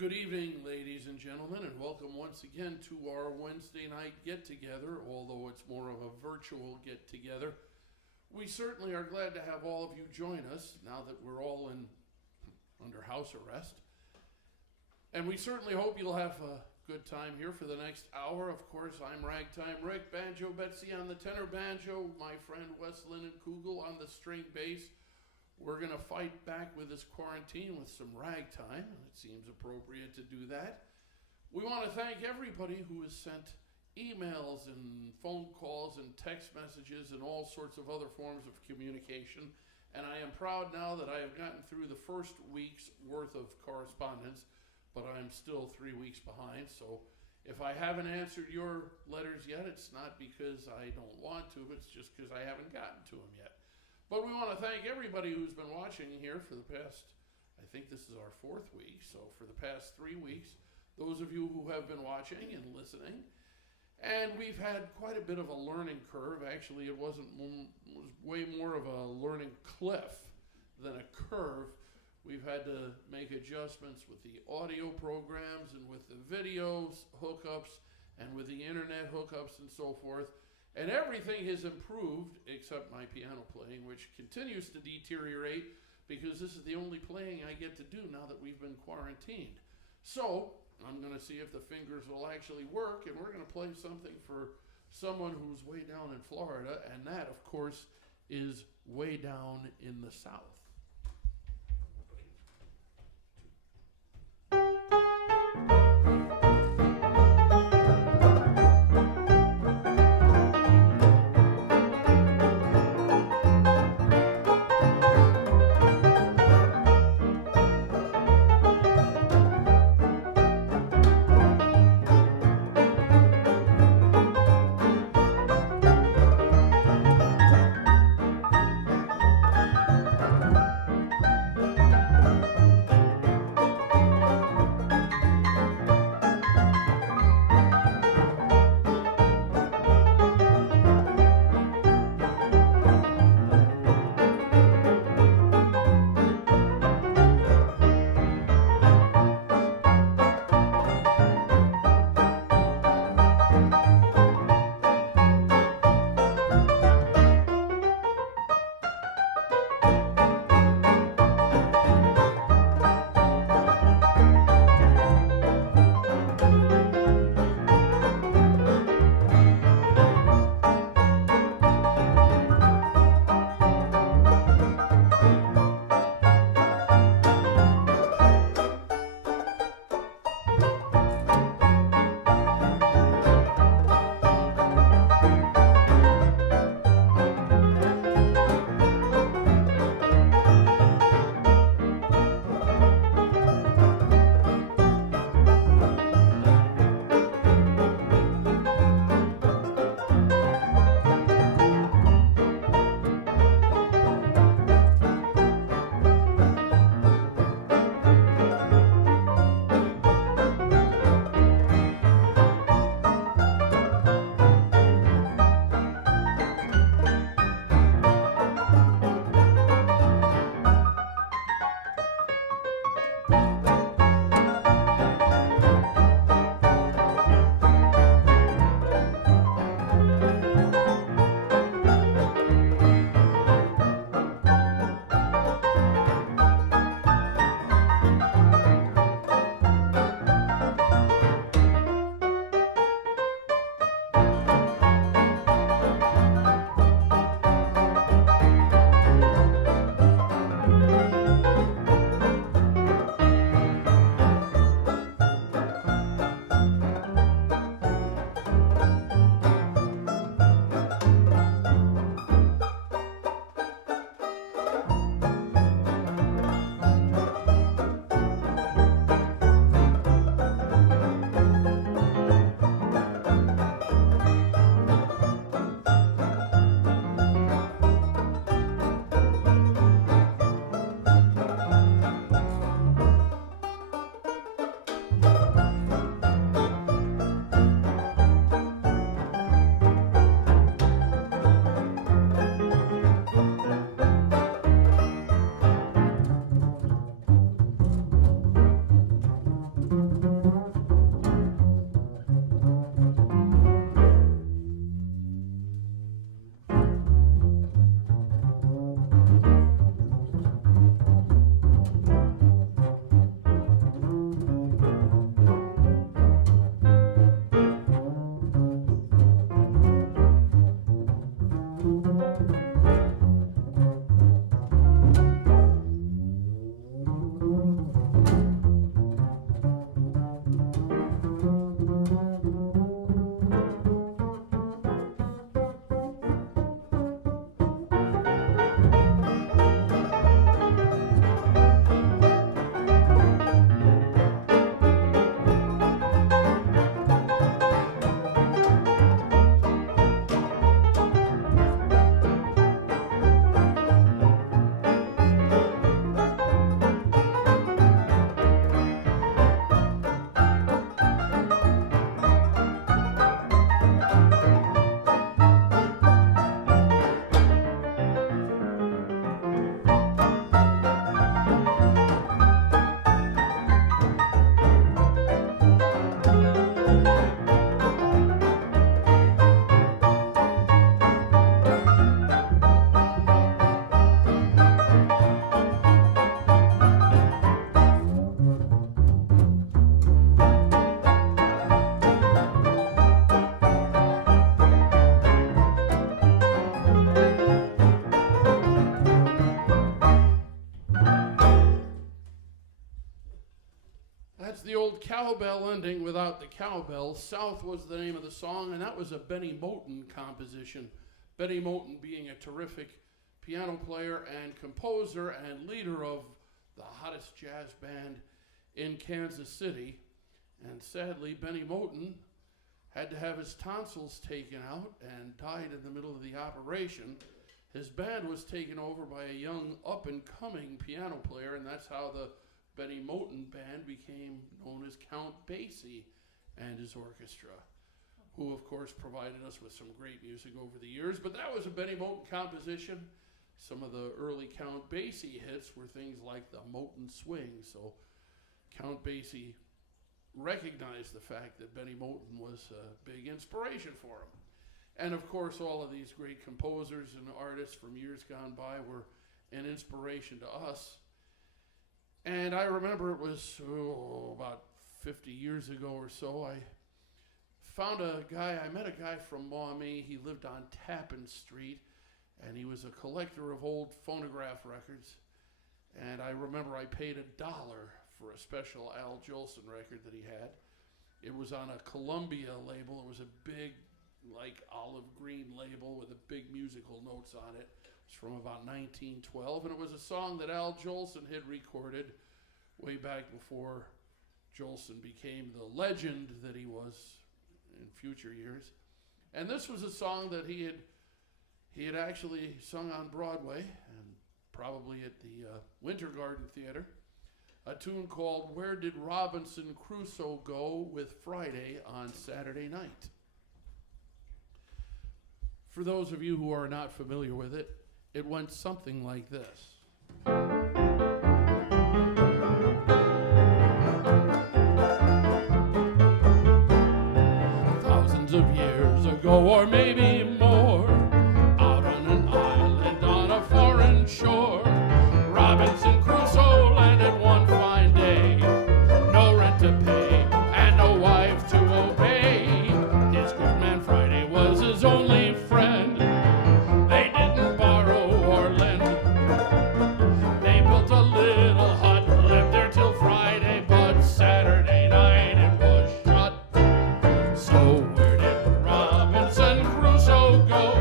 Good evening, ladies and gentlemen, and welcome once again to our Wednesday night get-together, although it's more of a virtual get-together. We certainly are glad to have all of you join us now that we're all under house arrest. And we certainly hope you'll have a good time here for the next hour. Of course, I'm Ragtime Rick, Banjo, Betsy on the tenor banjo, my friend Wes Linenkugel on the string bass. We're going to fight back with this quarantine with some ragtime, and it seems appropriate to do that. We want to thank everybody who has sent emails and phone calls and text messages and all sorts of other forms of communication. And I am proud now that I have gotten through the first week's worth of correspondence, but I'm still 3 weeks behind. So if I haven't answered your letters yet, it's not because I don't want to, it's just because I haven't gotten to them yet. But we want to thank everybody who's been watching here for the past, I think this is our 4th week, so for the past 3 weeks, those of you who have been watching and listening. And we've had quite a bit of a learning curve. Actually, it was way more of a learning cliff than a curve. We've had to make adjustments with the audio programs and with the video hookups and with the internet hookups and so forth. And everything has improved except my piano playing, which continues to deteriorate because this is the only playing I get to do now that we've been quarantined. So I'm going to see if the fingers will actually work, and we're going to play something for someone who's way down in Florida, and that, of course, is way down in the South. That's the old cowbell ending without the cowbell. South was the name of the song, and that was a Benny Moten composition. Benny Moten being a terrific piano player and composer and leader of the hottest jazz band in Kansas City. And sadly, Benny Moten had to have his tonsils taken out and died in the middle of the operation. His band was taken over by a young up-and-coming piano player, and that's how the Benny Moten band became known as Count Basie and his orchestra, who of course provided us with some great music over the years. But that was a Benny Moten composition. Some of the early Count Basie hits were things like the Moten Swing. So Count Basie recognized the fact that Benny Moten was a big inspiration for him. And of course, all of these great composers and artists from years gone by were an inspiration to us. And I remember it was about 50 years ago or so, I met a guy from Maumee. He lived on Tappan Street, and he was a collector of old phonograph records. And I remember I paid $1 for a special Al Jolson record that he had. It was on a Columbia label. It was a big, like olive green label with a big musical notes on it. It's from about 1912, and it was a song that Al Jolson had recorded way back before Jolson became the legend that he was in future years. And this was a song that he had actually sung on Broadway and probably at the Winter Garden Theater, a tune called "Where Did Robinson Crusoe Go" with Friday on Saturday Night. For those of you who are not familiar with it, it went something like this. Thousands of years ago, or maybe more, out on an island on a foreign shore, Robinson Crusoe landed one fine day. No rent to pay and no wife to obey. His good man Friday was his only friend. They didn't borrow or lend. They built a little hut, lived there till Friday, but Saturday night it was shut. So where did Robinson Crusoe go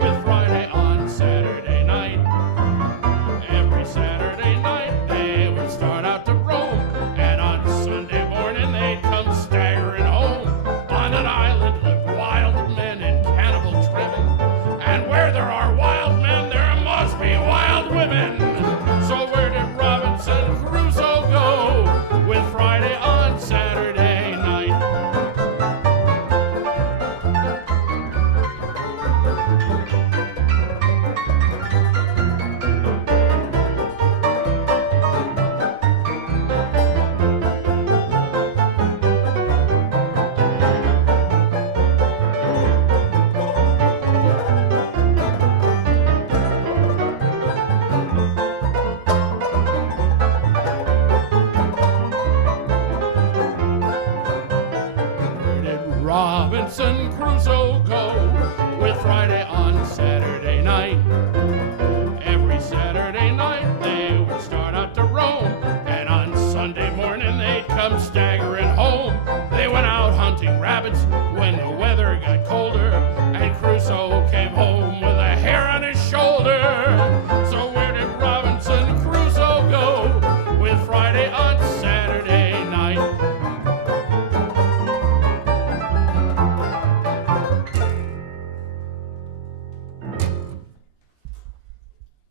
with Friday on Saturday night? Every Saturday night they would start out to roam, and on Sunday morning they'd come staggering home. On an island lived wild men in cannibal trim, and where there are wild men there must be wild women. So where did Robinson Crusoe go with Friday on Saturday night? Where did Robinson Crusoe go with Friday on Saturday night? Every Saturday night they would start out to roam, and on Sunday morning they'd come staggering home. They went out hunting rabbits when the weather got colder, and Crusoe came home with a hair on his shoulder. So where did Robinson Crusoe go with Friday on Saturday night?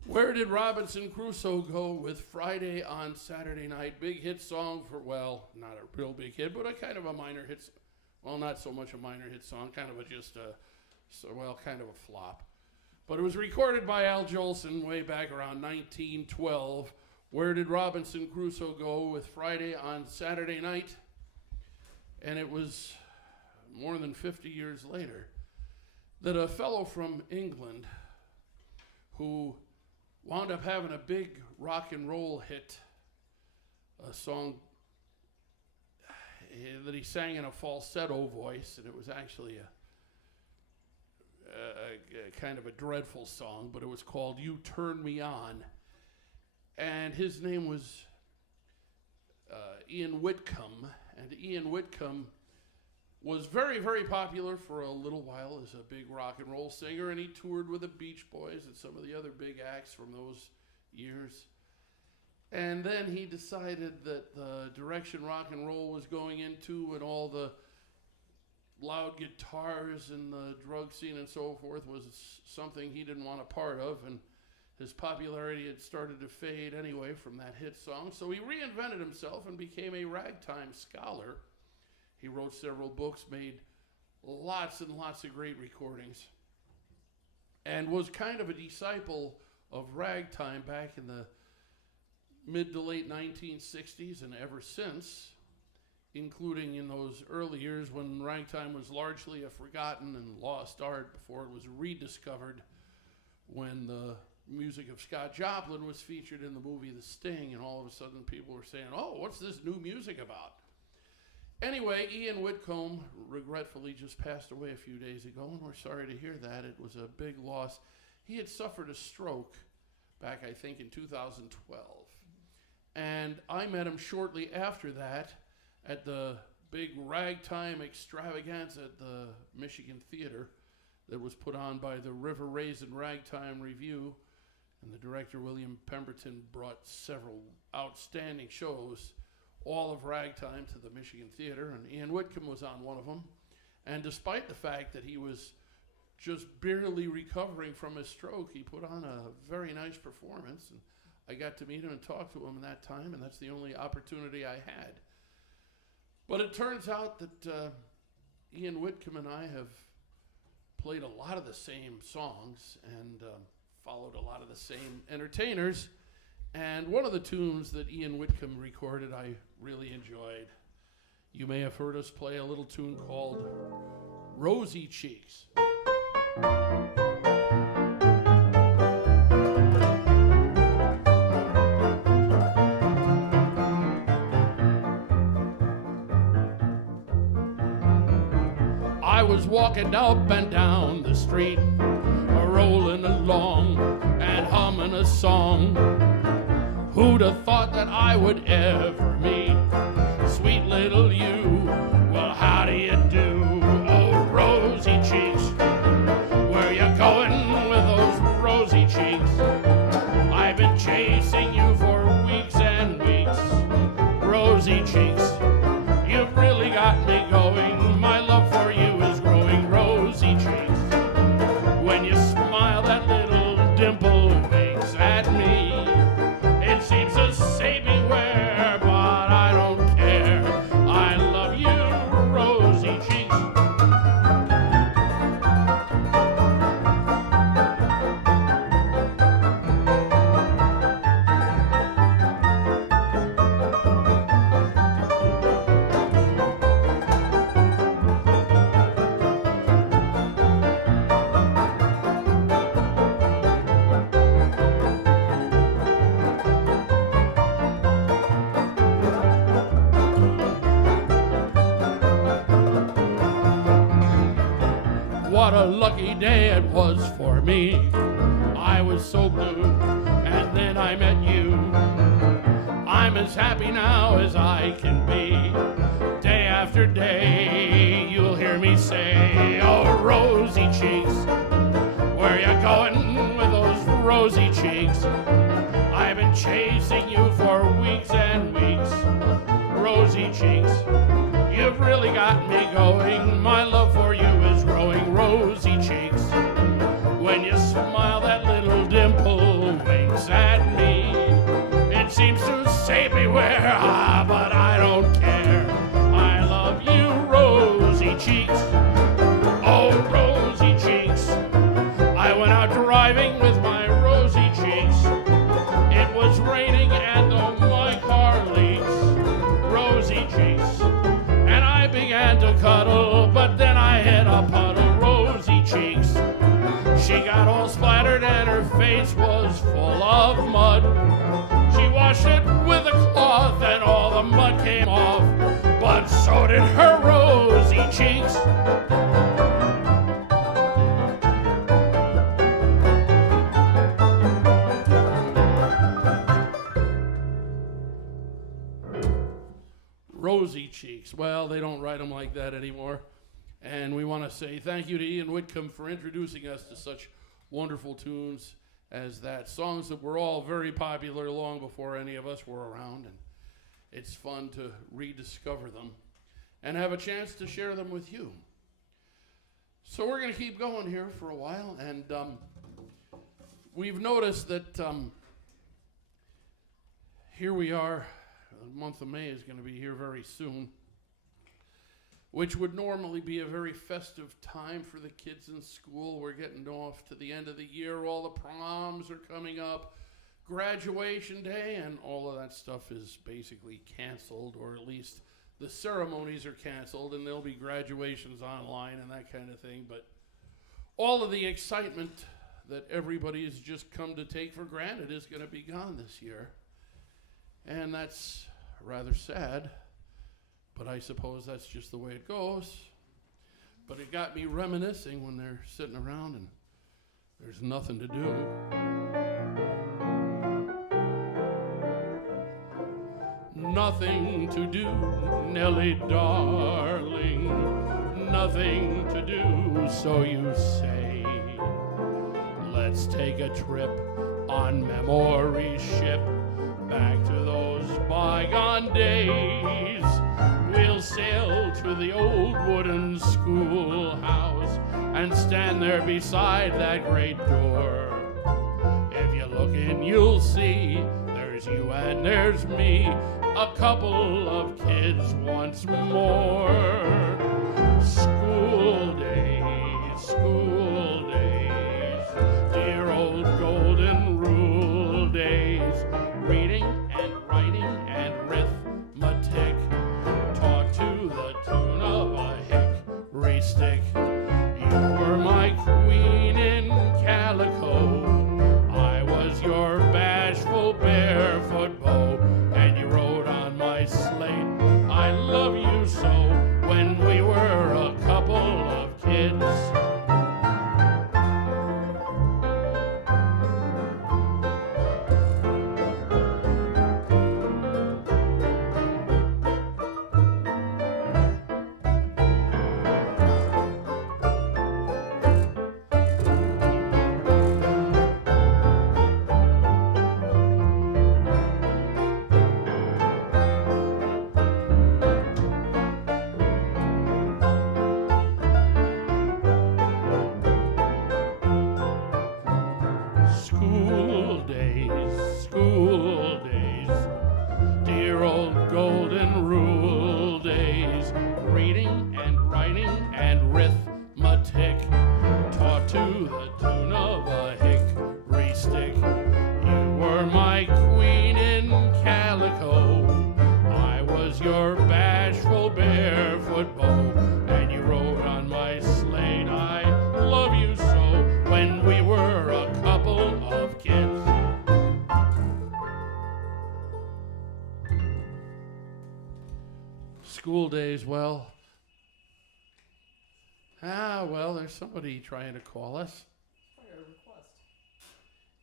Where did Robinson Crusoe go with Friday on Saturday night? Big hit song for, well, not a real big hit, but a kind of a minor hit. Well, not so much a minor hit song, kind of a kind of a flop. But it was recorded by Al Jolson way back around 1912. Where did Robinson Crusoe go with Friday on Saturday night? And it was more than 50 years later that a fellow from England who wound up having a big rock and roll hit, a song that he sang in a falsetto voice, and it was actually a kind of a dreadful song, but it was called "You Turn Me On." And his name was Ian Whitcomb. And Ian Whitcomb was very, very popular for a little while as a big rock and roll singer, and he toured with the Beach Boys and some of the other big acts from those years. And then he decided that the direction rock and roll was going into and all the loud guitars and the drug scene and so forth was something he didn't want a part of, and his popularity had started to fade anyway from that hit song. So he reinvented himself and became a ragtime scholar. He wrote several books, made lots and lots of great recordings, and was kind of a disciple of ragtime back in the mid to late 1960s and ever since, including in those early years when ragtime was largely a forgotten and lost art before it was rediscovered when the music of Scott Joplin was featured in the movie The Sting, and all of a sudden people were saying, oh, what's this new music about? Anyway, Ian Whitcomb regretfully just passed away a few days ago, and we're sorry to hear that. It was a big loss. He had suffered a stroke back, I think, in 2012. And I met him shortly after that at the big ragtime extravaganza at the Michigan Theater that was put on by the River Raisin Ragtime Review. And the director, William Pemberton, brought several outstanding shows, all of ragtime, to the Michigan Theater, and Ian Whitcomb was on one of them. And despite the fact that he was just barely recovering from his stroke, he put on a very nice performance, and I got to meet him and talk to him in that time, and that's the only opportunity I had. But it turns out that Ian Whitcomb and I have played a lot of the same songs and followed a lot of the same entertainers. And one of the tunes that Ian Whitcomb recorded I really enjoyed. You may have heard us play a little tune called Rosy Cheeks. I was walking up and down the street, rolling along and humming a song. Who'd have thought that I would ever meet sweet little you? Well, how do you do? Oh, rosy cheeks, where you going with those rosy cheeks? I've been chasing you for weeks and weeks. Rosy cheeks, you've really got me going. My love for you is growing. Rosy cheeks, when you smile, that little dimple winks at me. It seems to say beware, but I don't care. I love you, rosy cheeks. What a lucky day it was for me. I was so blue, and then I met you. I'm as happy now as I can be. Day after day, you'll hear me say, oh, rosy cheeks, where you going with those rosy cheeks? I've been chasing you for weeks and weeks. Rosy cheeks, you've really got me going. My love for you is growing. Rosy cheeks, when you smile, that little dimple winks at me. It seems to say beware, but I don't care. I love you, rosy cheeks. Oh, rosy cheeks, I went out driving with my rosy cheeks. It was raining and my car leaks. Rosy cheeks, and I began to cuddle, but then I hit a puddle. Rosy cheeks, she got all splattered and her face was full of mud. She washed it with a cloth and all the mud came off, but so did her rosy cheeks. Rosy Cheeks. Well, they don't write them like that anymore. And we want to say thank you to Ian Whitcomb for introducing us to such wonderful tunes as that. Songs that were all very popular long before any of us were around. And it's fun to rediscover them and have a chance to share them with you. So we're going to keep going here for a while. And we've noticed that here we are. The month of May is going to be here very soon, which would normally be a very festive time for the kids in school. We're getting off to the end of the year. All the proms are coming up, graduation day, and all of that stuff is basically canceled, or at least the ceremonies are canceled, and there'll be graduations online and that kind of thing. But all of the excitement that everybody has just come to take for granted is going to be gone this year. And that's rather sad. But I suppose that's just the way it goes. But it got me reminiscing when they're sitting around and there's nothing to do. Nothing to do, Nellie darling. Nothing to do, so you say. Let's take a trip on memory ship back to those bygone days. We'll sail to the old wooden schoolhouse and stand there beside that great door. If you look in, you'll see there's you and there's me, a couple of kids once more. School days, dear old golden rule days, reading and writing and arithmetic, taught to the tune of a hickory stick. You were my queen in calico, I was your bashful barefoot beau, and you wrote on my slate, I love you so, when we were a couple of kids. School days, dear old golden rule days, reading and writing and arithmetic, taught to the tune of a hickory stick. You were my queen in calico, I was your bashful barefoot beau, and you wrote on my slate, I love you so, when we were a couple of kids. School days, well, there's somebody trying to call us. Probably a request.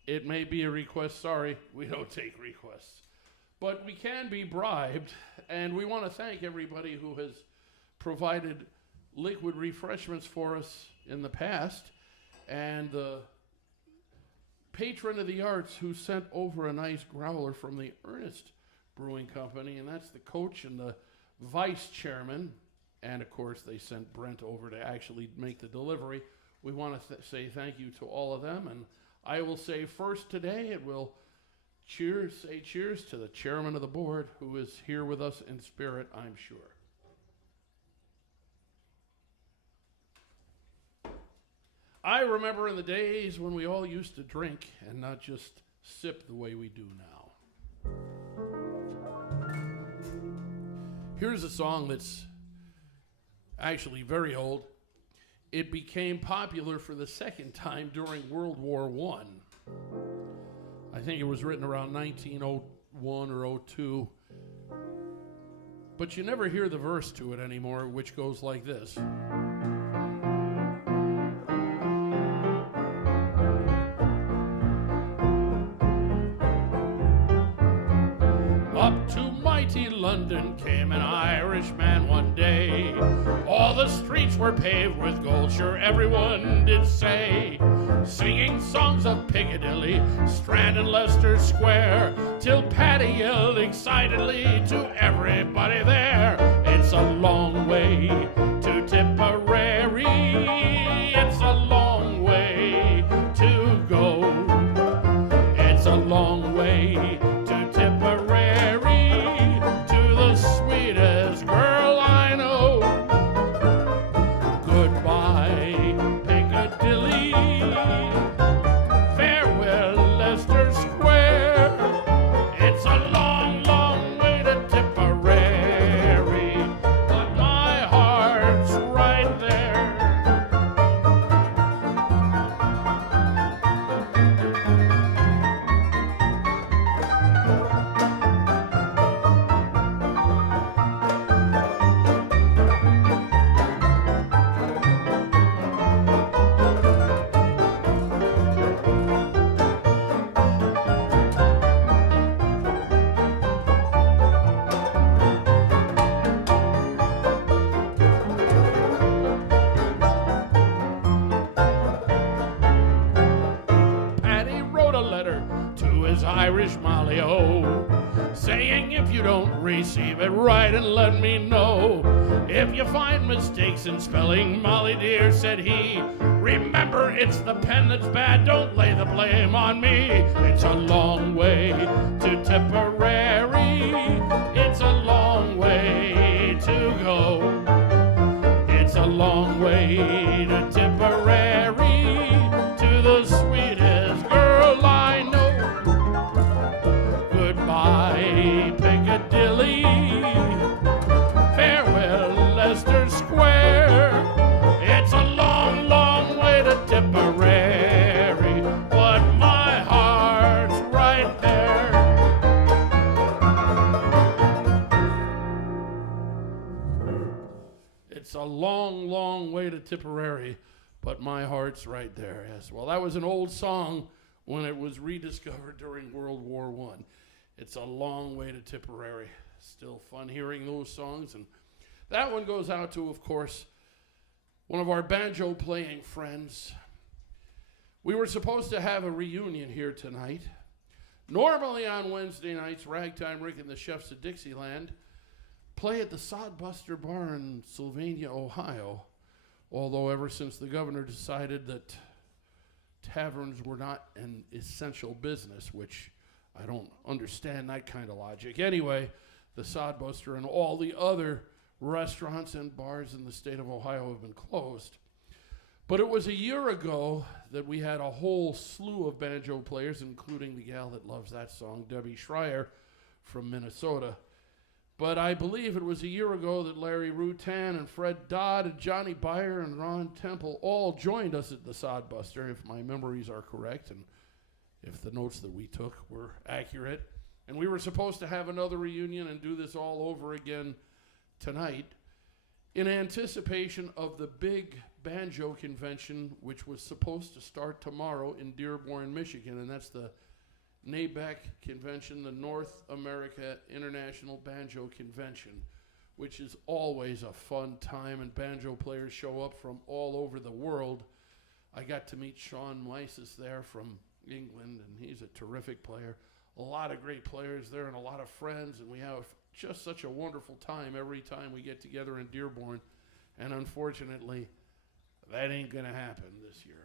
It may be a request. Sorry, we don't take requests. But we can be bribed, and we want to thank everybody who has provided liquid refreshments for us in the past, and the patron of the arts who sent over a nice growler from the Ernest Brewing Company, and that's the coach and the vice chairman, and of course they sent Brent over to actually make the delivery. We want to say thank you to all of them, and I will say first today it will say cheers to the chairman of the board, who is here with us in spirit, I'm sure. I remember in the days when we all used to drink and not just sip the way we do now. Here's a song that's actually very old. It became popular for the second time during World War I think it was written around 1901 or 02. But you never hear the verse to it anymore, which goes like this. Up to my mighty London came an Irishman one day. All the streets were paved with gold, sure everyone did say, singing songs of Piccadilly, Strand and Leicester Square, till Paddy yelled excitedly to everybody there, it's a long way to Tipperary, it's a long way to go, it's a long way to Tipperary, to the sweetest girl I know. Goodbye, Piccadilly, farewell, Leicester Square. It's a long, long way to Tipperary, but my heart's right there. Paddy wrote a letter to his Irish Molly-O, saying if you don't receive it, write and let me know. If you find mistakes in spelling, Molly dear, said he, remember it's the pen that's bad, don't lay the blame on me. It's a long way to Tipperary, it's a long way to go. It's a long way to Tipperary, to the sweetest girl I know. Goodbye, Piccadilly, farewell, Leicester Square. It's a long, long way to Tipperary, but my heart's right there. It's a long, long way to Tipperary, but my heart's right there. Yes, well, that was an old song when it was rediscovered during World War I. It's a long way to Tipperary. Still fun hearing those songs. And that one goes out to, of course, one of our banjo playing friends. We were supposed to have a reunion here tonight. Normally on Wednesday nights, Ragtime Rick and the Chefs of Dixieland play at the Sodbuster Bar in Sylvania, Ohio. Although ever since the governor decided that taverns were not an essential business, which I don't understand that kind of logic. Anyway, the Sodbuster and all the other restaurants and bars in the state of Ohio have been closed. But it was a year ago that we had a whole slew of banjo players, including the gal that loves that song, Debbie Schreier from Minnesota. But I believe it was a year ago that Larry Rutan and Fred Dodd and Johnny Byer and Ron Temple all joined us at the Sodbuster, if my memories are correct and if the notes that we took were accurate. And we were supposed to have another reunion and do this all over again tonight in anticipation of the big banjo convention, which was supposed to start tomorrow in Dearborn, Michigan, and that's the NABEC convention, the North America International Banjo Convention, which is always a fun time, and banjo players show up from all over the world. I got to meet Sean Mises there from England, and he's a terrific player. A lot of great players there and a lot of friends, and we have just such a wonderful time every time we get together in Dearborn, and unfortunately, that ain't going to happen this year.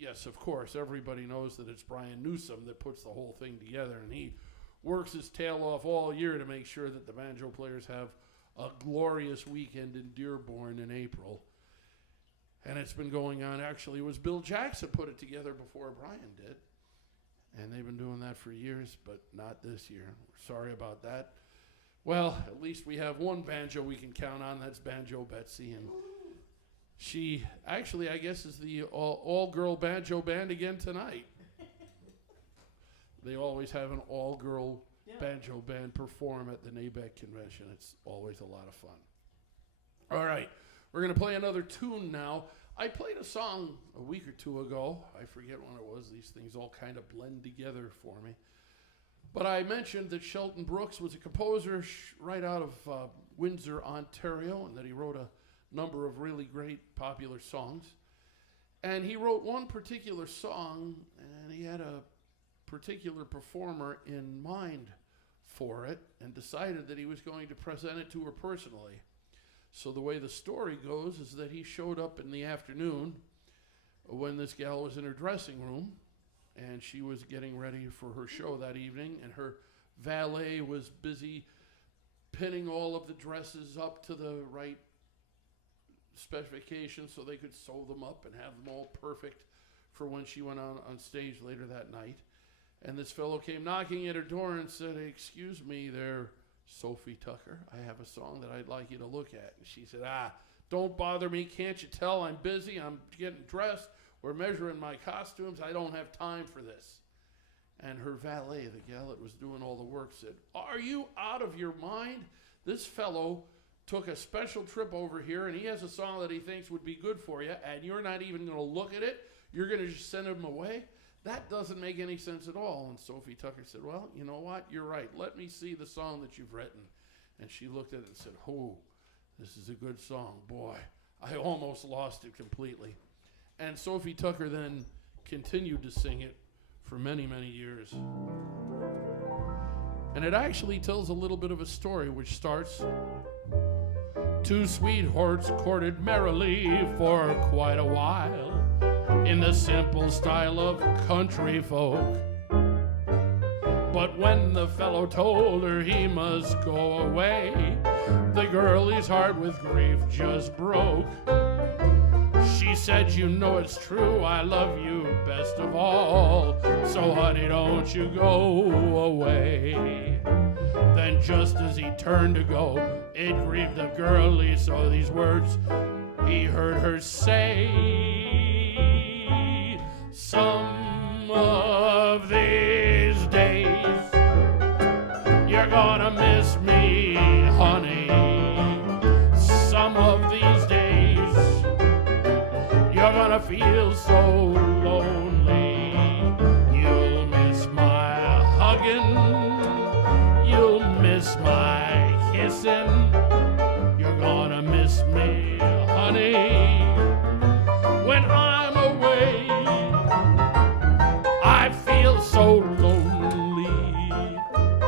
Yes, of course, everybody knows that it's Brian Newsom that puts the whole thing together, and he works his tail off all year to make sure that the banjo players have a glorious weekend in Dearborn in April. And it's been going on. Actually, it was Bill Jackson put it together before Brian did. And they've been doing that for years, but not this year. We're sorry about that. Well, at least we have one banjo we can count on. That's Banjo Betsy. And she actually, I guess, is the all-girl banjo band again tonight. They always have an all-girl banjo band perform at the NABEC convention. It's always a lot of fun. All right, we're going to play another tune now. I played a song a week or two ago. I forget when it was. These things all kind of blend together for me. But I mentioned that Shelton Brooks was a composer right out of Windsor, Ontario, and that he wrote a number of really great popular songs. And he wrote one particular song, and he had a particular performer in mind for it, and decided that he was going to present it to her personally. So the way the story goes is that he showed up in the afternoon when this gal was in her dressing room, and she was getting ready for her show that evening, and her valet was busy pinning all of the dresses up to the right specifications so they could sew them up and have them all perfect for when she went on stage later that night. And this fellow came knocking at her door and said, "Excuse me there, Sophie Tucker, I have a song that I'd like you to look at." And she said, "Don't bother me, can't you tell I'm busy, I'm getting dressed, we're measuring my costumes, I don't have time for this." And her valet, the gal that was doing all the work, said, "Are you out of your mind? This fellow took a special trip over here, and he has a song that he thinks would be good for you, and you're not even going to look at it? You're going to just send him away? That doesn't make any sense at all." And Sophie Tucker said, "Well, you know what? You're right. Let me see the song that you've written." And she looked at it and said, "Oh, this is a good song. Boy, I almost lost it completely." And Sophie Tucker then continued to sing it for many, many years. And it actually tells a little bit of a story which starts, "Two sweethearts courted merrily for quite a while, in the simple style of country folk. But when the fellow told her he must go away, the girlie's heart with grief just broke. She said, 'You know it's true, I love you best of all, so honey, don't you go away.' Then just as he turned to go, it grieved the girlie, so these words he heard her say, 'Some of these days you're gonna miss me, honey. Some of these days you're gonna feel so lonely. You'll miss my hugging, you'll miss my kissing. You're gonna miss me, honey, when I'm away. I feel so lonely,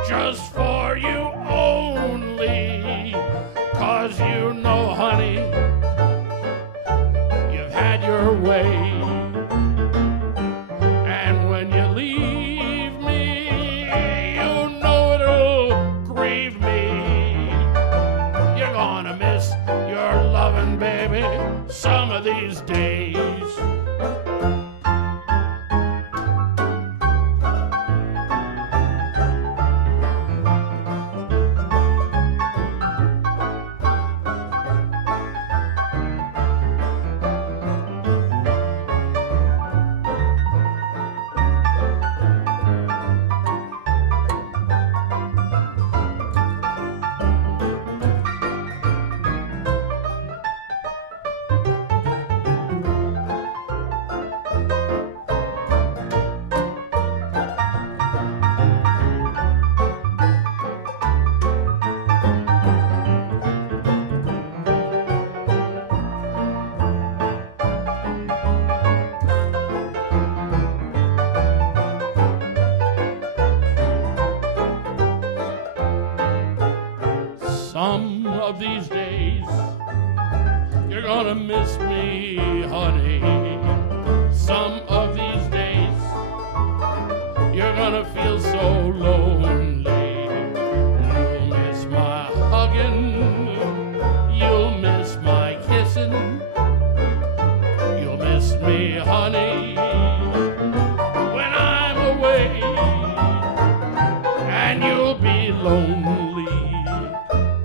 just for you only. 'Cause you know, honey, you've had your way. And when you leave me, you know it'll grieve me. You're gonna miss your loving, baby, some of these days.'" Some of these days you're gonna miss me, honey. Some of these days you're gonna feel so lonely. You'll miss my hugging, you'll miss my kissing. You'll miss me, honey, when I'm away. And you'll be lonely,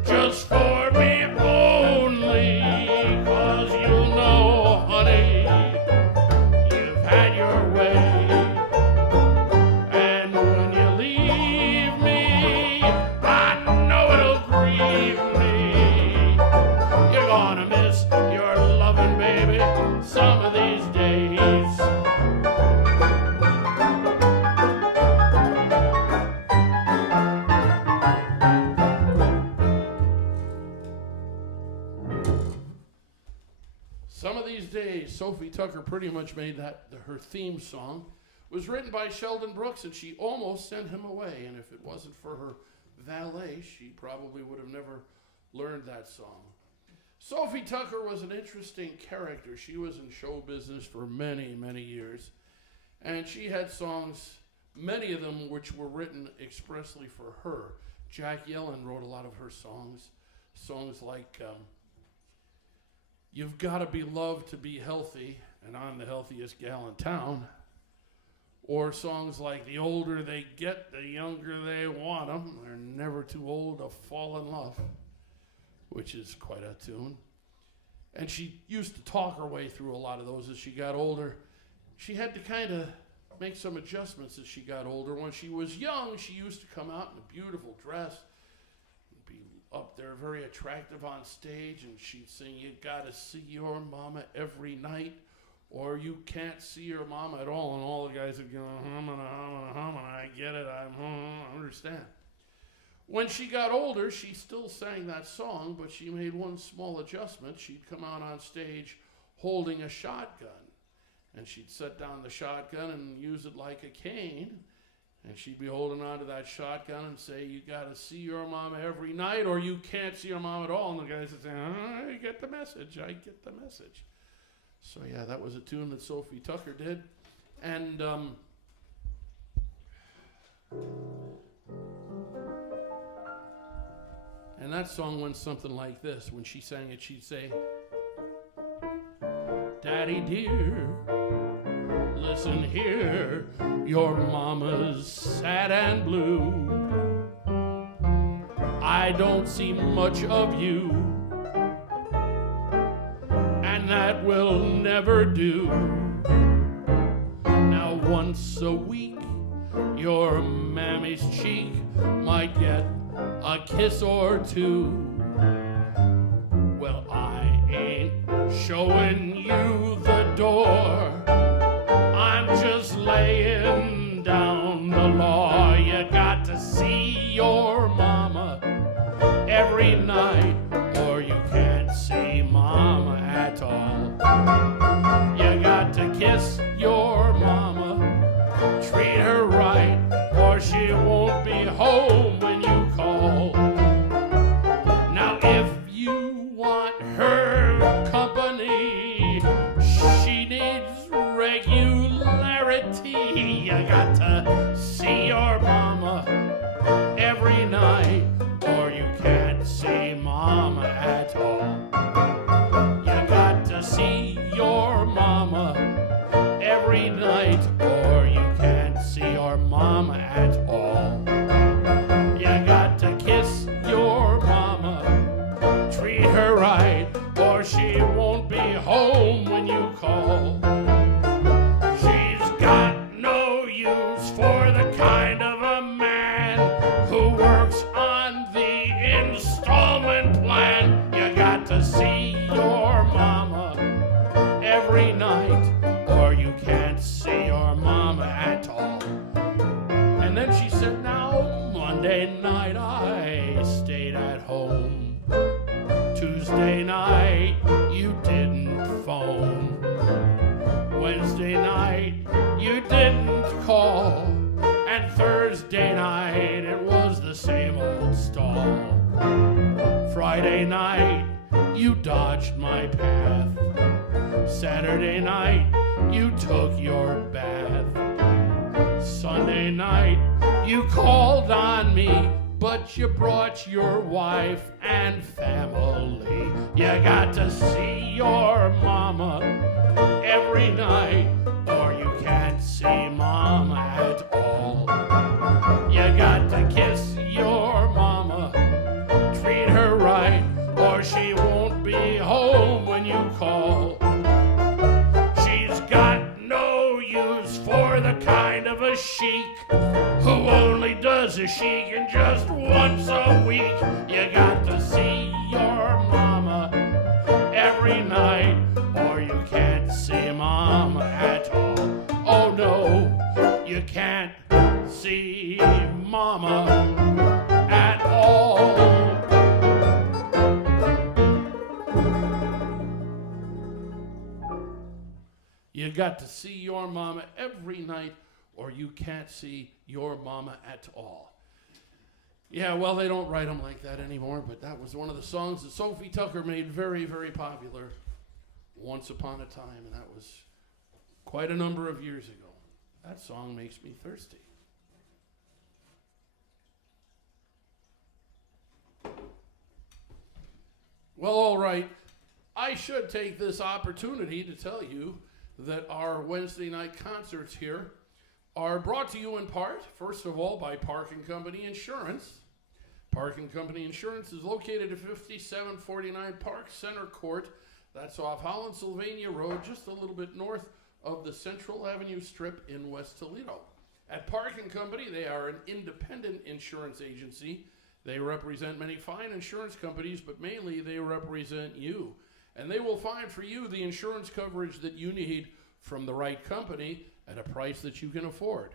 just for me only. 'Cause you know, honey, you've had your way. And when you leave me, I know it'll grieve me. You're gonna miss your loving, baby, some of these days. Sophie Tucker pretty much made that her theme song. It was written by Sheldon Brooks, and she almost sent him away. And if it wasn't for her valet, she probably would have never learned that song. Sophie Tucker was an interesting character. She was in show business for many, many years. And she had songs, many of them which were written expressly for her. Jack Yellen wrote a lot of her songs. Songs like, You've Gotta Be Loved to Be Healthy, and I'm the healthiest gal in town. Or songs like, The older they get, the younger they want them. They're never too old to fall in love, which is quite a tune. And she used to talk her way through a lot of those as she got older. She had to kind of make some adjustments as she got older. When she was young, she used to come out in a beautiful dress, be up there very attractive on stage, and she'd sing, You Gotta See Your Mama Every Night, or You Can't See Your Mama at All, and all the guys would go, I get it, I understand. When she got older, she still sang that song, but she made one small adjustment. She'd come out on stage holding a shotgun, and she'd set down the shotgun and use it like a cane, and she'd be holding on to that shotgun and say, You gotta see your mama every night, or you can't see your mom at all. And the guys would say, I get the message, I get the message. So yeah, that was a tune that Sophie Tucker did. And that song went something like this. When she sang it, she'd say, Daddy dear, listen here, your mama's sad and blue. I don't see much of you, and that will never do. Now once a week, your mammy's cheek might get a kiss or two. Well, I ain't showing you the door, I'm just laying down the law. You got to see your mama every night, or you can't see mama at all. You got to kiss your mama, treat her right, or she won't be home when you call. Now if you want her company, she needs regularity. You got to see your mama every night, or you can't see mama at all. You got to see your mama every night, or you can't see your mama at all. You got to kiss your mama, treat her right, or she won't be home when you call. She's got no use for the kind of a man who works on the installment plan. You got to see your mama every night, or you can't see your mama at all. And then she said, now Monday night I stayed at home. Tuesday night you didn't phone. Wednesday night you didn't call. And Thursday night it was the same old stall. Friday night you dodged my path. Saturday night you took your bath. Sunday night you called on me, but you brought your wife and family. You got to see your mama every night, or you can't see mama at all. You got to kiss your mama, treat her right, or she won't be home when you call. She's got no use for the kind of a sheik who only does a chic just once a week. You got to see your mama every night, or you can't see mama at all. Oh no, you can't see mama at all. got to see your mama every night, or you can't see your mama at all. Yeah, well, they don't write them like that anymore, but that was one of the songs that Sophie Tucker made very, very popular once upon a time, and that was quite a number of years ago. That song makes me thirsty. Well, all right. I should take this opportunity to tell you that our Wednesday night concerts here are brought to you in part, first of all, by Park & Company Insurance. Park & Company Insurance is located at 5749 Park Center Court. That's off Holland Sylvania Road, just a little bit north of the Central Avenue Strip in West Toledo. At Park & Company, they are an independent insurance agency. They represent many fine insurance companies, but mainly they represent you. And they will find for you the insurance coverage that you need from the right company at a price that you can afford.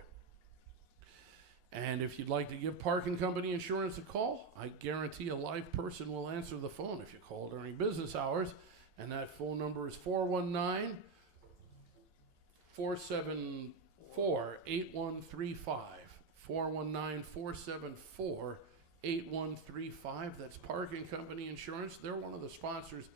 And if you'd like to give Park & Company Insurance a call, I guarantee a live person will answer the phone if you call during business hours. And that phone number is 419-474-8135. 419-474-8135. That's Park & Company Insurance. They're one of the sponsors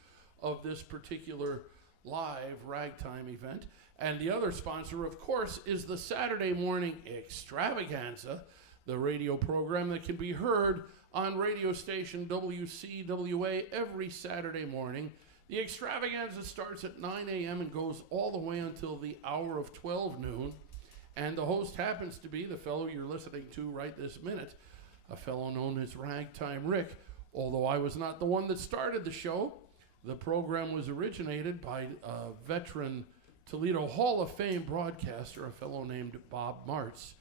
of this particular live ragtime event. And the other sponsor, of course, is the Saturday Morning Extravaganza, the radio program that can be heard on radio station WCWA every Saturday morning. The Extravaganza starts at 9 a.m. and goes all the way until the hour of 12 noon. And the host happens to be the fellow you're listening to right this minute, a fellow known as Ragtime Rick. Although I was not the one that started the show, the program was originated by a veteran Toledo Hall of Fame broadcaster, a fellow named Bob Martz.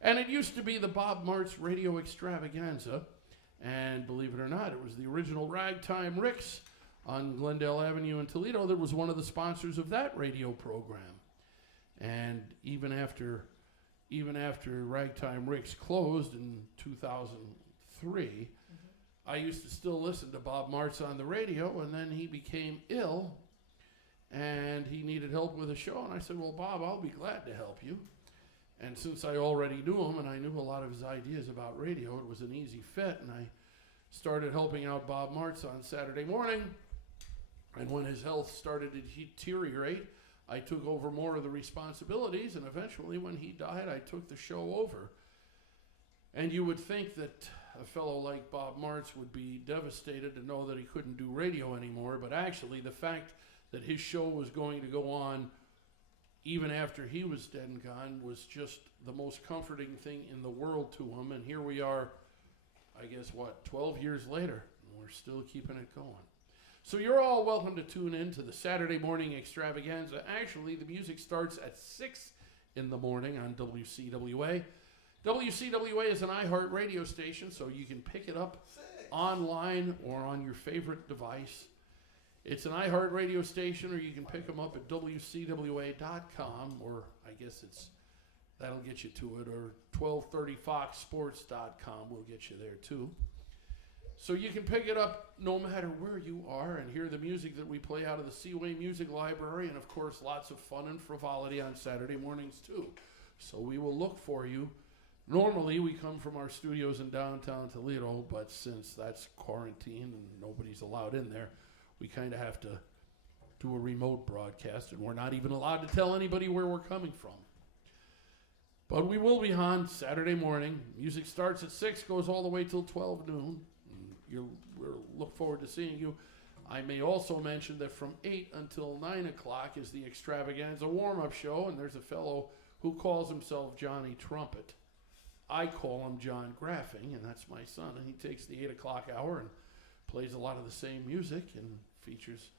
And it used to be the Bob Martz Radio Extravaganza. And believe it or not, it was the original Ragtime Ricks on Glendale Avenue in Toledo that was one of the sponsors of that radio program. And even after Ragtime Ricks closed in 2003, I used to still listen to Bob Martz on the radio, and then he became ill, and he needed help with a show, and I said, well, Bob, I'll be glad to help you. And since I already knew him, and I knew a lot of his ideas about radio, it was an easy fit, and I started helping out Bob Martz on Saturday morning, and when his health started to deteriorate, I took over more of the responsibilities, and eventually when he died, I took the show over. And you would think that a fellow like Bob Martz would be devastated to know that he couldn't do radio anymore, but actually the fact that his show was going to go on even after he was dead and gone was just the most comforting thing in the world to him. And here we are, I guess, 12 years later, and we're still keeping it going. So you're all welcome to tune in to the Saturday Morning Extravaganza. Actually, the music starts at 6 in the morning on WCWA. WCWA is an iHeart radio station, so you can pick it up online or on your favorite device. It's an iHeart radio station, or you can pick them up at WCWA.com, or I guess that'll get you to it, or 1230foxsports.com will get you there too. So you can pick it up no matter where you are and hear the music that we play out of the Seaway Music Library, and of course lots of fun and frivolity on Saturday mornings too. So we will look for you. Normally we come from our studios in downtown Toledo, but since that's quarantine and nobody's allowed in there, we kind of have to do a remote broadcast, and we're not even allowed to tell anybody where we're coming from. But we will be on Saturday morning. Music starts at 6, goes all the way till 12 noon. We'll look forward to seeing you. I may also mention that from 8 until 9 o'clock is the Extravaganza warm-up show, and there's a fellow who calls himself Johnny Trumpet. I call him John Grafing, and that's my son, and he takes the 8 o'clock hour and plays a lot of the same music and features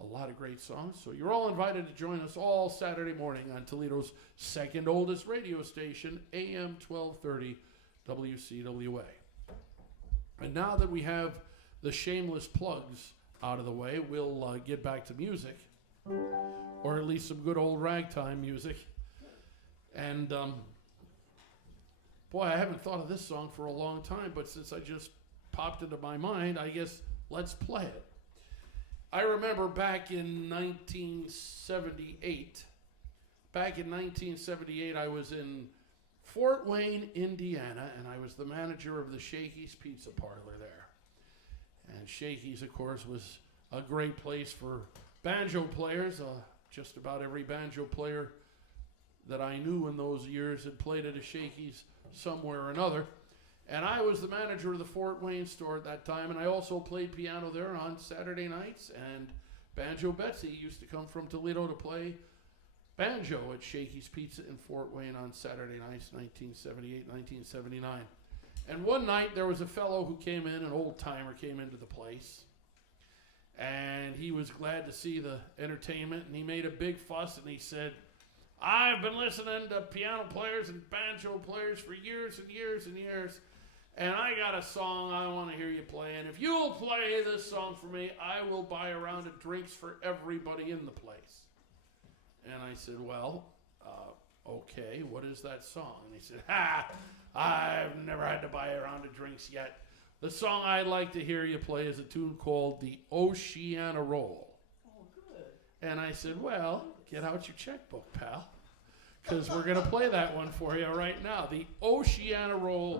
a lot of great songs. So you're all invited to join us all Saturday morning on Toledo's second oldest radio station, AM 1230 WCWA. And now that we have the shameless plugs out of the way, we'll get back to music, or at least some good old ragtime music. And boy, I haven't thought of this song for a long time, but since I just popped into my mind, I guess let's play it. I remember back in 1978 back in 1978, I was in Fort Wayne, Indiana, and I was the manager of the Shakey's Pizza Parlor there. And Shakey's, of course, was a great place for banjo players. Just about every banjo player that I knew in those years had played at a Shakey's somewhere or another. And I was the manager of the Fort Wayne store at that time, and I also played piano there on Saturday nights. And Banjo Betsy used to come from Toledo to play banjo at Shakey's Pizza in Fort Wayne on Saturday nights, 1978, 1979. And one night there was a fellow who came in, an old timer came into the place, and he was glad to see the entertainment, and he made a big fuss, and he said, I've been listening to piano players and banjo players for years and years and years, and I got a song I want to hear you play, and if you'll play this song for me, I will buy a round of drinks for everybody in the place. And I said, well, okay, what is that song? And he said, I've never had to buy a round of drinks yet. The song I'd like to hear you play is a tune called The Oceana Roll. Oh, good. And I said, well, get out your checkbook, pal, because we're going to play that one for you right now. The Oceana Roll,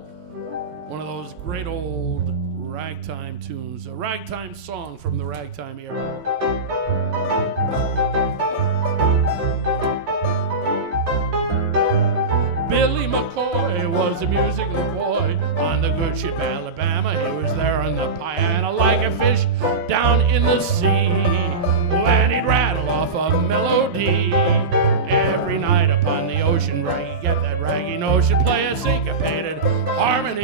one of those great old ragtime tunes, a ragtime song from the ragtime era. Billy McCoy was a musical boy on the good ship Alabama. He was there on the piano like a fish down in the sea. When he'd rattle off a melody every night upon the ocean, where you get that raggy notion, play a syncopated harmony.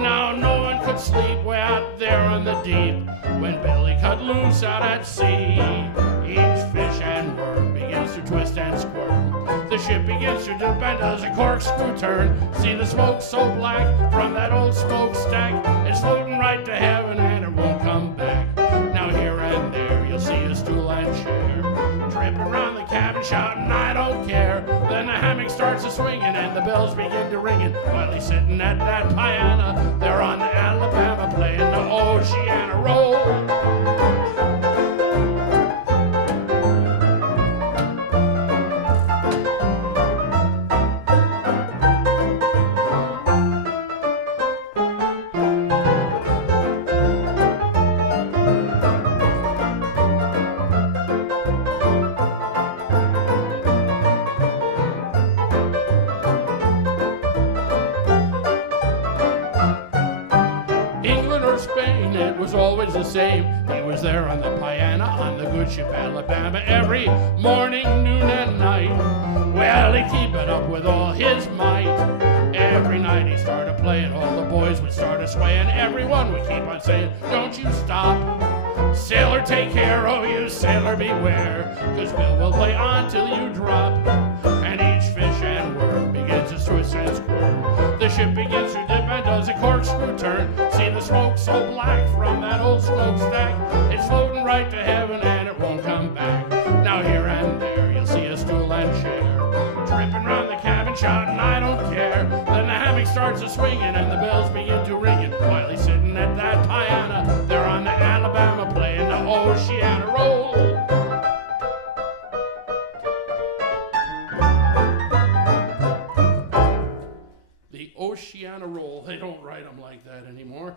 Now no one could sleep way out there on the deep when Billy cut loose out at sea. Each fish and worm begins to twist and squirm. The ship begins to dip and does a corkscrew turn. See the smoke so black from that old smokestack, it's floating right to heaven and it won't come back. Now here and there you'll see a stool and chair tripping around the cabin shouting, I don't care. Then the hammock starts a-swinging and the bells begin to ringing while he's sitting at that piano there on the Alabama playing the Oceana Roll. Always the same. He was there on the piano on the good ship Alabama every morning, noon, and night. Well, he'd keep it up with all his might. Every night he started playing, all the boys would start swaying. Everyone would keep on saying, don't you stop. Sailor, take care, oh you sailor, beware, 'cause Bill will play on till you drop. And each fish and worm begins to twist and squirm. The ship begins to dip and does a corkscrew turn. See the smoke so black from that old smokestack, it's floating right to heaven and it won't come back. Now here and there you'll see a stool and chair tripping round the cabin shouting, I don't care. Then the hammock starts a-swinging and the bells begin to ringing while he's sitting at that piano there on the Alabama playing the Oceana Roll. The Oceana Roll. They don't write them like that anymore.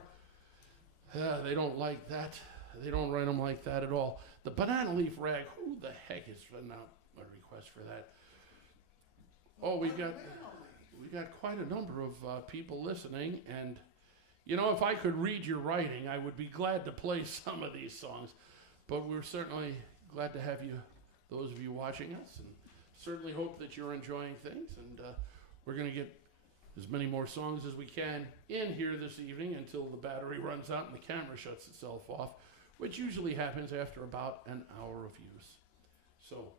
They don't like that. They don't write them like that at all. The Banana Leaf Rag. Who the heck is putting out a request for that? Oh, we got quite a number of people listening, and you know, if I could read your writing, I would be glad to play some of these songs. But we're certainly glad to have you, those of you watching us, and certainly hope that you're enjoying things. And we're going to get as many more songs as we can in here this evening until the battery runs out and the camera shuts itself off, which usually happens after about an hour of use. So,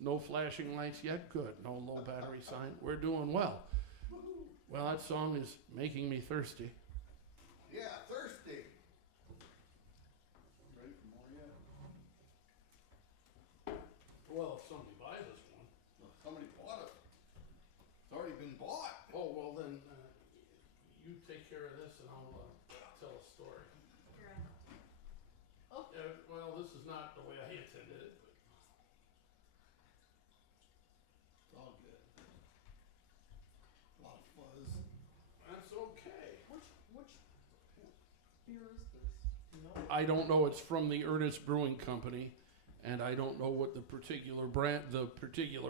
no flashing lights yet? Good. No low battery sign? We're doing well. Well, that song is making me thirsty. Yeah, thirsty. Ready for more yet? Well, if somebody buys us one. Somebody bought it. It's already been bought. Oh, well then, you take care of this and I'll tell a story. Oh. Well, this is not the way I intended it. beer is this? Do you know? I don't know. It's from the Ernest Brewing Company, and I don't know what the particular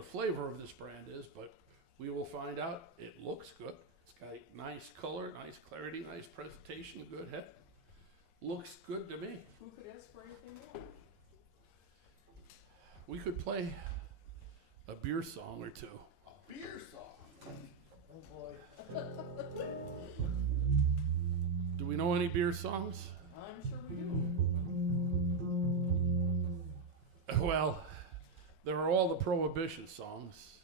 flavor of this brand is, but we will find out. It looks good. It's got nice color, nice clarity, nice presentation, good head. Looks good to me. Who could ask for anything more? We could play a beer song or two. A beer song. Oh boy. Do we know any beer songs? I'm sure we do. Well, there are all the Prohibition songs.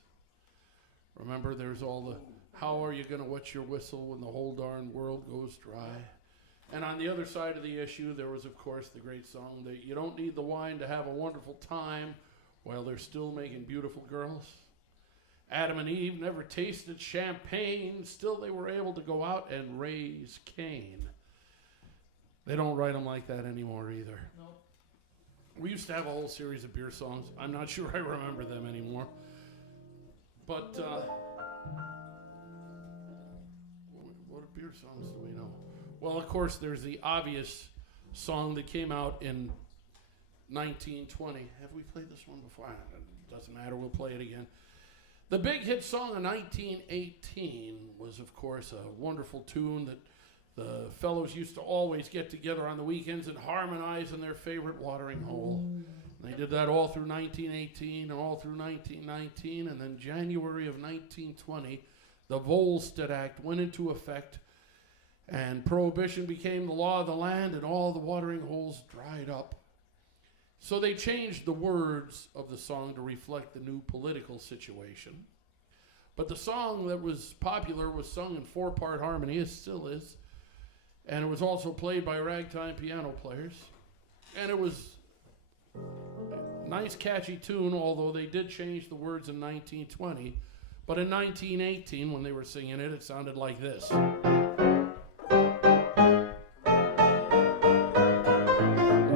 Remember, there's all the how are you going to wet your whistle when the whole darn world goes dry? And on the other side of the issue, there was, of course, the great song that you don't need the wine to have a wonderful time while they're still making beautiful girls. Adam and Eve never tasted champagne, still they were able to go out and raise Cain. They don't write them like that anymore either. No. We used to have a whole series of beer songs. I'm not sure I remember them anymore. But, what beer songs do we know? Well, of course, there's the obvious song that came out in 1920. Have we played this one before? It doesn't matter. We'll play it again. The big hit song of 1918 was, of course, a wonderful tune that the fellows used to always get together on the weekends and harmonize in their favorite watering hole. And they did that all through 1918 and all through 1919. And then January of 1920, the Volstead Act went into effect. And prohibition became the law of the land, and all the watering holes dried up. So they changed the words of the song to reflect the new political situation. But the song that was popular was sung in 4-part harmony, it still is. And it was also played by ragtime piano players. And it was a nice, catchy tune, although they did change the words in 1920. But in 1918, when they were singing it, it sounded like this.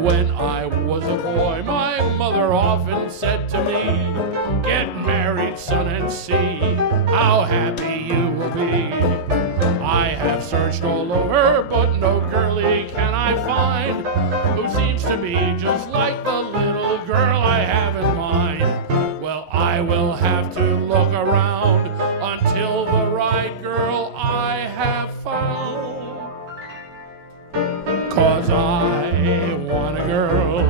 When I was a boy, my mother often said to me, "Get married, son, and see how happy you will be." I have searched all over, but no girlie can I find who seems to be just like the little girl I have in mind. Well, I will have to look around until the right girl I have found. 'Cause I want a girl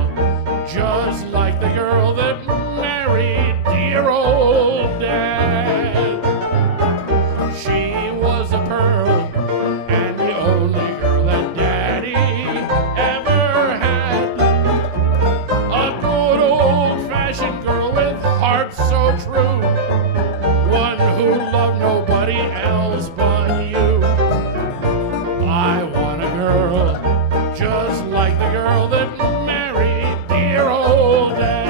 just like the girl that married dear old Dad. She was a pearl and the only girl that Daddy ever had. A good old-fashioned girl with heart so true, one who loved nobody else but you. I want a girl just like the girl that married dear old Dad.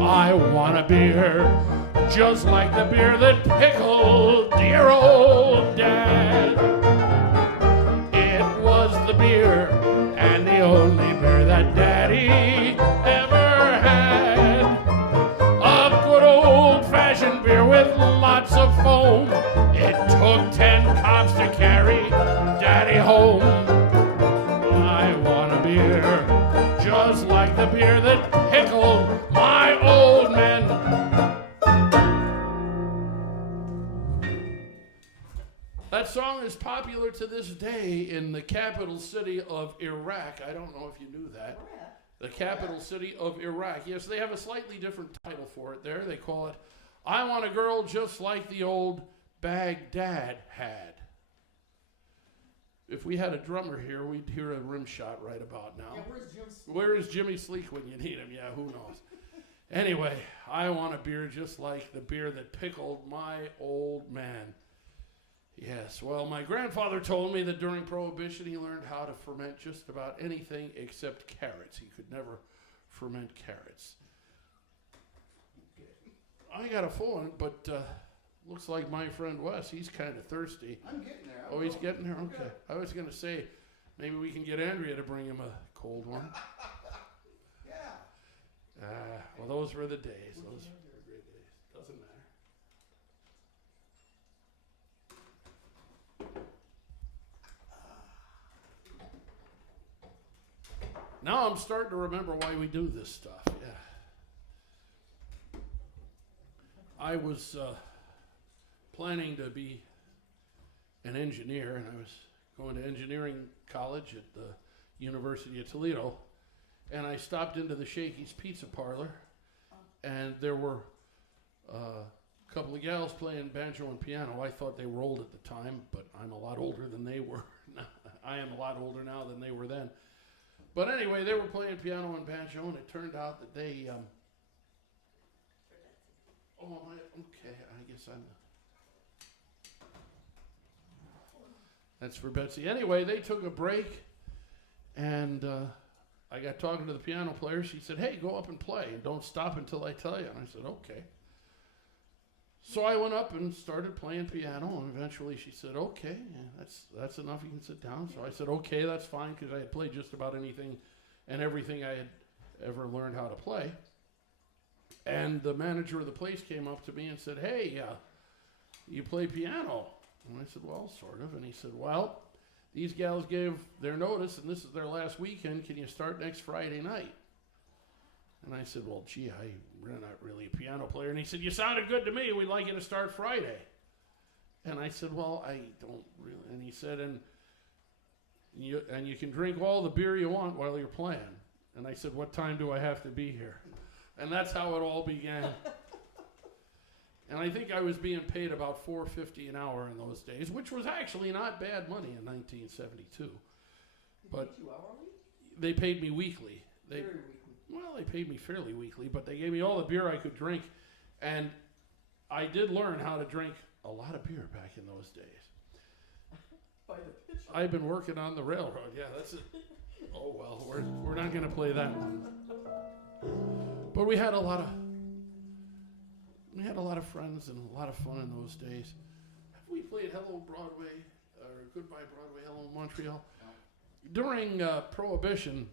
I want a beer just like the beer that pickled dear old Dad. It was the beer and the only beer that Daddy ever had. A good old-fashioned beer with lots of foam. It took 10 cops to carry Daddy home. I want a beer just like the beer that pickled my old man. That song is popular to this day in the capital city of Iraq. I don't know if you knew that. The capital city of Iraq. Yes, they have a slightly different title for it there. They call it, "I Want a Girl Just Like the Old Baghdad Had." If we had a drummer here, we'd hear a rim shot right about now. Yeah, where's Jim Sleek? Where is Jimmy Sleek when you need him? Yeah, who knows? Anyway, I want a beer just like the beer that pickled my old man. Yes, well, my grandfather told me that during Prohibition he learned how to ferment just about anything except carrots. He could never ferment carrots. I got a full one, but looks like my friend Wes, he's kind of thirsty. I'm getting there. Oh, he's getting there? Okay. I was going to say, maybe we can get Andrea to bring him a cold one. Yeah. Well, those were the days. Those were great days. Doesn't matter. Now I'm starting to remember why we do this stuff. Yeah. I was planning to be an engineer, and I was going to engineering college at the University of Toledo, and I stopped into the Shakey's Pizza Parlor, and there were a couple of gals playing banjo and piano. I thought they were old at the time, but I'm a lot older than they were. I am a lot older now than they were then. But anyway, they were playing piano and banjo, and it turned out that they... okay, I guess that's for Betsy. Anyway, they took a break, and I got talking to the piano player. She said, hey, go up and play, and don't stop until I tell you. And I said, okay. So I went up and started playing piano, and eventually she said, okay, yeah, that's enough, you can sit down. So I said, okay, that's fine, because I had played just about anything and everything I had ever learned how to play. And the manager of the place came up to me and said, hey, you play piano? And I said, well, sort of. And he said, well, these gals gave their notice, and this is their last weekend. Can you start next Friday night? And I said, well, gee, I'm not really a piano player. And he said, you sounded good to me. We'd like you to start Friday. And I said, well, I don't really. And he said, and you can drink all the beer you want while you're playing. And I said, what time do I have to be here? And that's how it all began. And I think I was being paid about $4.50 an hour in those days, which was actually not bad money in 1972. But they paid me weekly. Very weekly. Well, they paid me fairly weekly, but they gave me all the beer I could drink. And I did learn how to drink a lot of beer back in those days. By the pitcher. I've been working on the railroad. Yeah, that's it. Oh, well, we're not going to play that one. But we had a lot of friends and a lot of fun in those days. Have we played Hello Broadway or Goodbye Broadway, Hello Montreal? No. During Prohibition,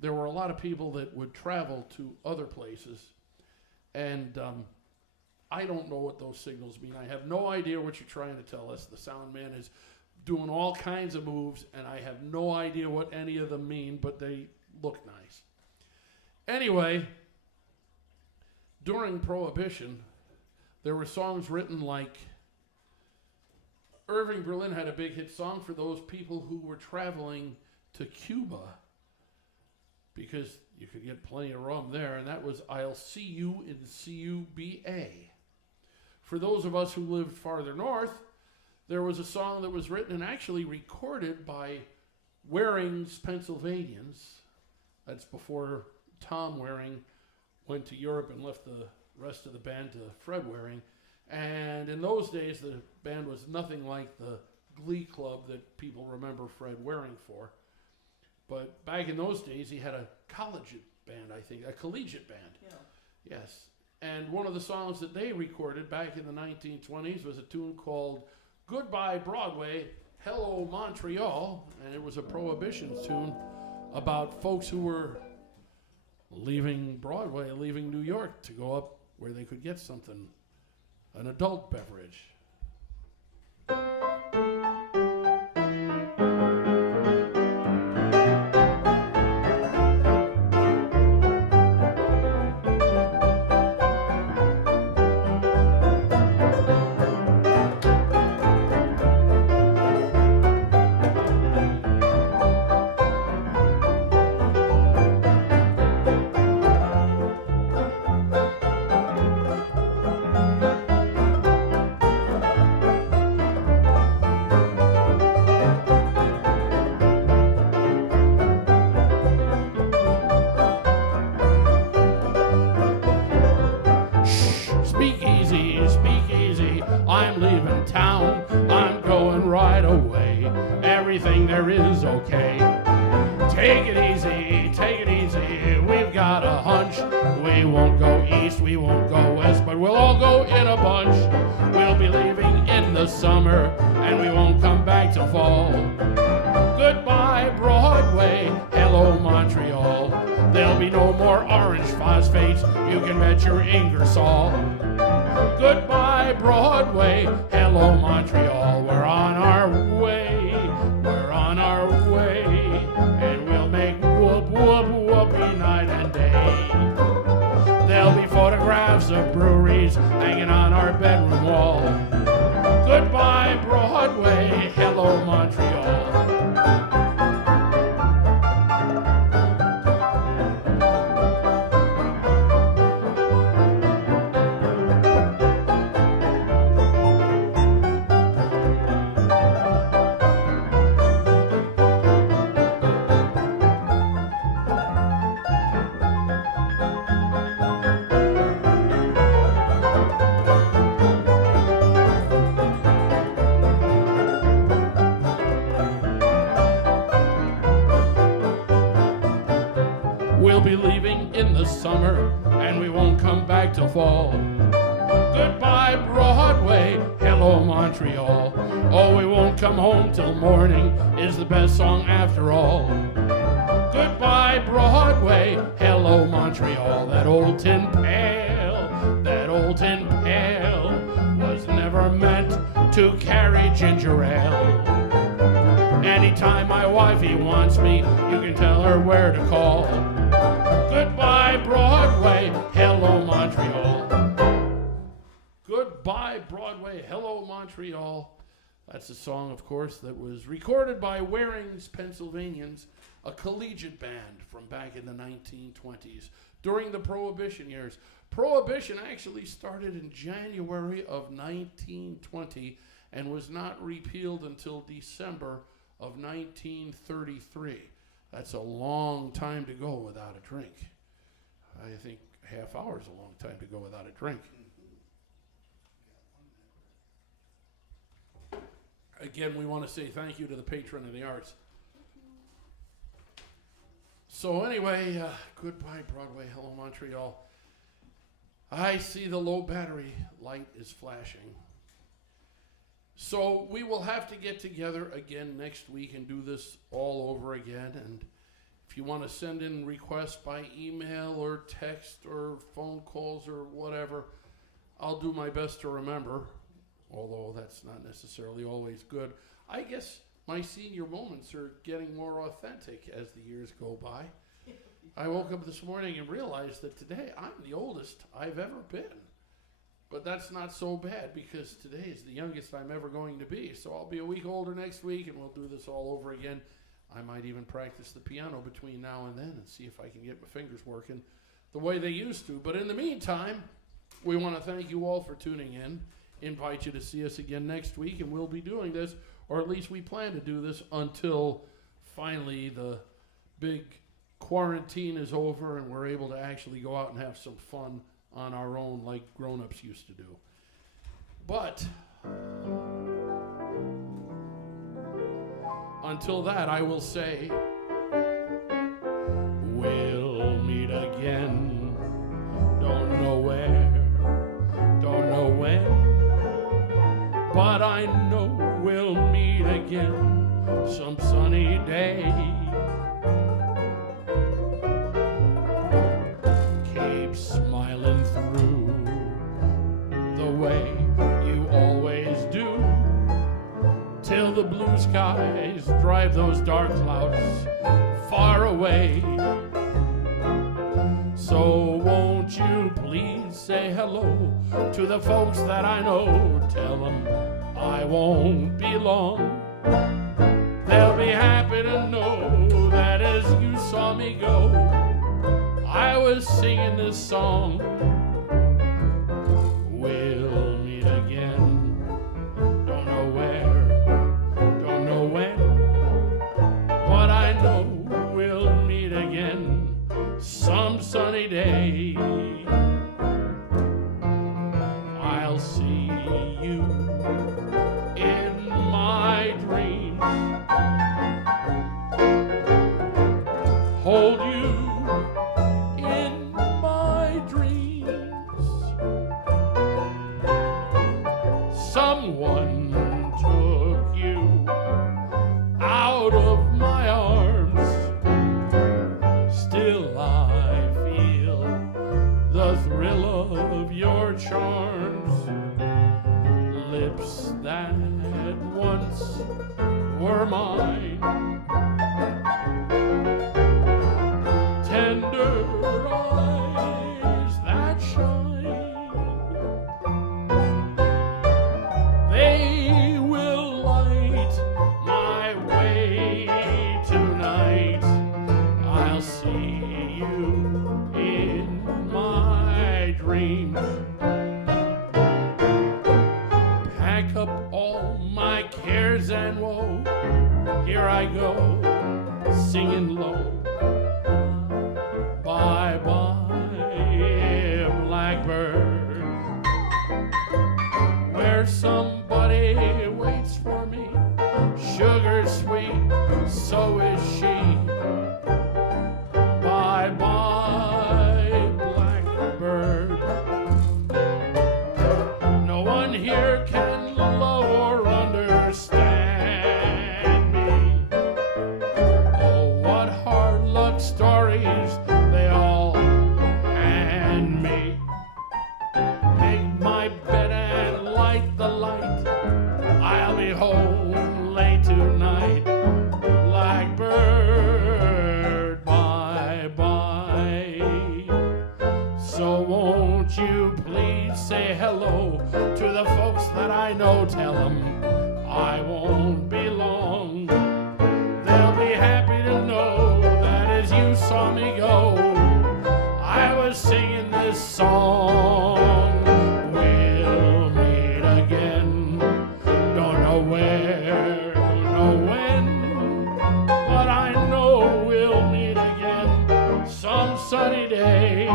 there were a lot of people that would travel to other places, and I don't know what those signals mean. I have no idea what you're trying to tell us. The sound man is doing all kinds of moves, and I have no idea what any of them mean, but they look nice. Anyway, during Prohibition, there were songs written like Irving Berlin had a big hit song for those people who were traveling to Cuba, because you could get plenty of rum there, and that was I'll See You in Cuba. For those of us who lived farther north, there was a song that was written and actually recorded by Waring's Pennsylvanians. That's before Tom Waring went to Europe and left the rest of the band to Fred Waring. And in those days, the band was nothing like the Glee Club that people remember Fred Waring for. But back in those days, he had a college band, I think, a collegiate band. Yeah. Yes. And one of the songs that they recorded back in the 1920s was a tune called Goodbye Broadway, Hello Montreal. And it was a Prohibition tune about folks who were leaving Broadway, leaving New York to go up where they could get something, an adult beverage. There'll be no more orange phosphates, you can bet your Ingersoll. Goodbye, Broadway, hello, Montreal. We're on our way, we're on our way, and we'll make whoop, whoop, whoopee night and day. There'll be photographs of breweries hanging on our bedroom wall. Goodbye, Broadway, hello, Montreal. We'll be leaving in the summer, and we won't come back till fall. Goodbye, Broadway, hello, Montreal. Oh, we won't come home till morning is the best song after all. Goodbye, Broadway, hello, Montreal. That old tin pail was never meant to carry ginger ale. Anytime my wifey wants me, you can tell her where to call. Goodbye, Broadway, hello, Montreal. Goodbye, Broadway, hello, Montreal. That's a song, of course, that was recorded by Waring's Pennsylvanians, a collegiate band from back in the 1920s, during the Prohibition years. Prohibition actually started in January of 1920 and was not repealed until December of 1933. That's a long time to go without a drink. I think half hour is a long time to go without a drink. Again, we want to say thank you to the patron of the arts. So anyway, goodbye, Broadway, hello, Montreal. I see the low battery light is flashing. So we will have to get together again next week and do this all over again. And if you want to send in requests by email or text or phone calls or whatever, I'll do my best to remember, although that's not necessarily always good. I guess my senior moments are getting more authentic as the years go by. I woke up this morning and realized that today I'm the oldest I've ever been. But that's not so bad because today is the youngest I'm ever going to be. So I'll be a week older next week and we'll do this all over again. I might even practice the piano between now and then and see if I can get my fingers working the way they used to. But in the meantime, we want to thank you all for tuning in. Invite you to see us again next week, and we'll be doing this, or at least we plan to do this until finally the big quarantine is over and we're able to actually go out and have some fun on our own like grown-ups used to do. But until that, I will say, we'll meet again. Don't know where, don't know when, but I know we'll meet again some sunny day. Keep smiling through the way you always do, till the blue skies drive those dark clouds far away. So won't you please say hello to the folks that I know. Tell them I won't be long. They'll be happy to know that as you saw me go, I was singing this song. We'll meet again. Don't know where, don't know when, but I know we'll meet again some sunny day. I'll see you in my dreams, hold you in my dreams. Someone took you out of my arms, still I the thrill of your charms, lips that once were mine, tender eyes that shine, they will light my way tonight. I'll see you in my dreams. Pack up all my cares and woe. Here I go, singing low. Bye bye, blackbird. Where somebody waits for me, sugar sweet, so is she. Bye bye, blackbird. No one here can love or understand me. Oh, what hard luck stories they all hand me. Make my bed and light the light. I'll be home late tonight. Blackbird, bye bye. So won't you please say hello to the folks that I know. Tell them I won't be long. They'll be happy to know that as you saw me go, I was singing this song. We'll meet again. Don't know where, don't know when, but I know we'll meet again some sunny day.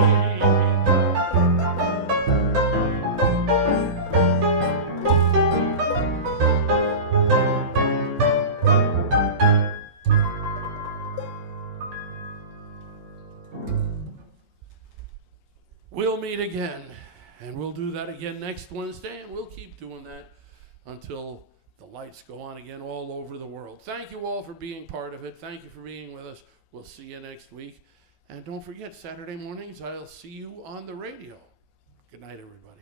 We'll meet again, and we'll do that again next Wednesday, and we'll keep doing that until the lights go on again all over the world. Thank you all for being part of it. Thank you for being with us. We'll see you next week. And don't forget, Saturday mornings, I'll see you on the radio. Good night, everybody.